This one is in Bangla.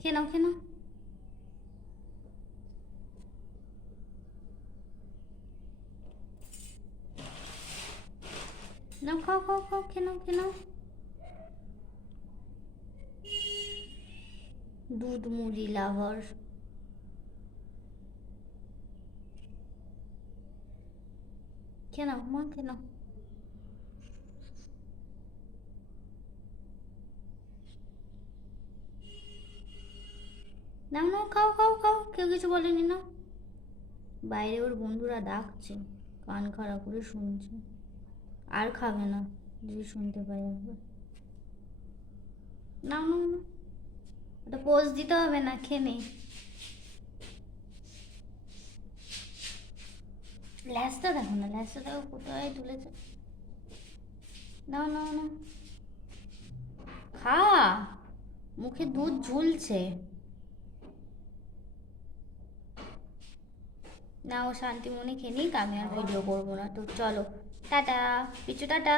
খেয়ে নাও খেয়ে নাও। নাও খাও খাও খাও, খেয়ে নাও খেয়ে নাও। দুধ মুড়ি লাভার। খেয়ে নাও মা, খেয়ে নাও। নাও নাও, খাও খাও খাও, কেউ কিছু বলেনি না। বাইরে ওর বন্ধুরা ডাকছে, কান খাড়া করে শুনছে। আর খাবে না যদি শুনতে পাই একবার। নাও নাও নাও, ওটা পোজ দিতে হবে না, খেয়ে নে। ল্যাসটা দেখো না, ল্যাসটা দেখো কোথায় তুলেছে। নাও নাও নাও, খা, মুখে দুধ ঝুলছে। না ও শান্তি মনে খেয়ে নিক, আমি আর ভিডিও করবো না। তো চলো, টাটা পিচু, টাটা।